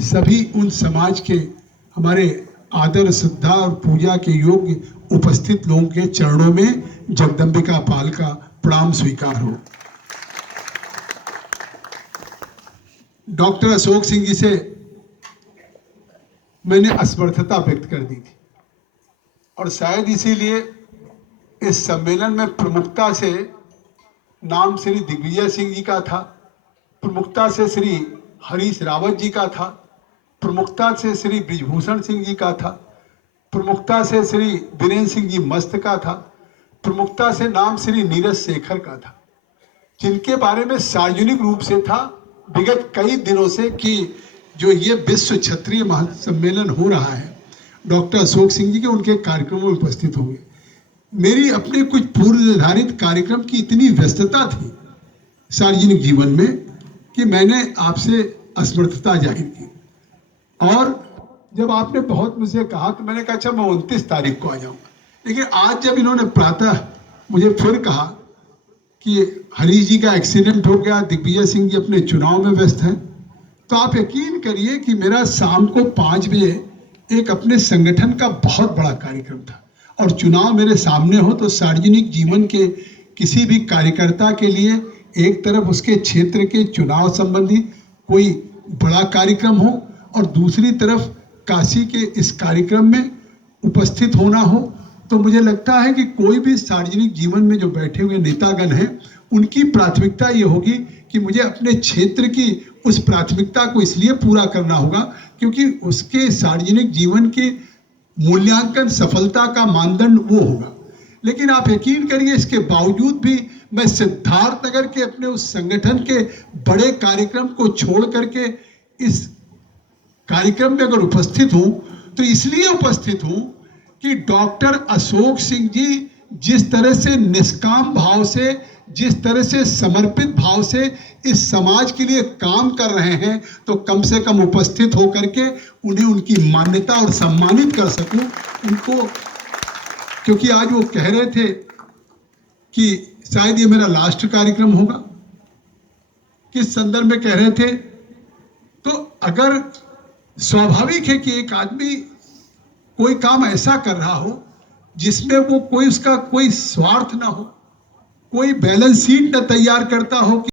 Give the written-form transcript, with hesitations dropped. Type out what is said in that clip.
सभी उन समाज के हमारे आदर श्रद्धा और पूजा के योग्य उपस्थित लोगों के चरणों में जगदम्बिका पाल का प्रणाम स्वीकार हो। डॉक्टर अशोक सिंह जी से मैंने असमर्थता व्यक्त कर दी थी और शायद इसीलिए इस सम्मेलन में प्रमुखता से नाम श्री दिग्विजय सिंह जी का था, प्रमुखता से श्री हरीश रावत जी का था, प्रमुखता से श्री ब्रिजभूषण सिंह जी का था, प्रमुखता से श्री वीरेंद्र सिंह जी मस्त का था, प्रमुखता से नाम श्री नीरज शेखर का था, जिनके बारे में सार्वजनिक रूप से था विगत कई दिनों से कि जो ये विश्व क्षत्रिय महासम्मेलन हो रहा है, डॉक्टर अशोक सिंह जी के उनके कार्यक्रम में उपस्थित होंगे। मेरी अपने कुछ पूर्व निर्धारित कार्यक्रम की इतनी व्यस्तता थी सार्वजनिक जीवन में कि मैंने आपसे असमर्थता जाहिर की। और जब आपने बहुत मुझसे कहा तो मैंने कहा अच्छा मैं 29 तारीख को आ जाऊंगा, लेकिन आज जब इन्होंने प्रातः मुझे फिर कहा कि हरीश जी का एक्सीडेंट हो गया, दिग्विजय सिंह जी अपने चुनाव में व्यस्त हैं, तो आप यकीन करिए कि मेरा शाम को 5 बजे एक अपने संगठन का बहुत बड़ा कार्यक्रम था और चुनाव मेरे सामने हो तो सार्वजनिक जीवन के किसी भी कार्यकर्ता के लिए एक तरफ उसके क्षेत्र के चुनाव संबंधी कोई बड़ा कार्यक्रम हो और दूसरी तरफ काशी के इस कार्यक्रम में उपस्थित होना हो, तो मुझे लगता है कि कोई भी सार्वजनिक जीवन में जो बैठे हुए नेतागण हैं उनकी प्राथमिकता ये होगी कि मुझे अपने क्षेत्र की उस प्राथमिकता को इसलिए पूरा करना होगा क्योंकि उसके सार्वजनिक जीवन के मूल्यांकन सफलता का मानदंड वो होगा। लेकिन आप यकीन करिए इसके बावजूद भी मैं सिद्धार्थनगर के अपने उस संगठन के बड़े कार्यक्रम को छोड़ करके इस कार्यक्रम में अगर उपस्थित हूं तो इसलिए उपस्थित हूं कि डॉक्टर अशोक सिंह जी जिस तरह से निष्काम भाव से, जिस तरह से समर्पित भाव से इस समाज के लिए काम कर रहे हैं, तो कम से कम उपस्थित होकर के उन्हें उनकी मान्यता और सम्मानित कर सकूं उनको। क्योंकि आज वो कह रहे थे कि शायद ये मेरा लास्ट कार्यक्रम होगा, किस संदर्भ में कह रहे थे, तो अगर स्वाभाविक है कि एक आदमी कोई काम ऐसा कर रहा हो जिसमें वो कोई उसका कोई स्वार्थ ना हो, कोई बैलेंस शीट न तैयार करता हो कि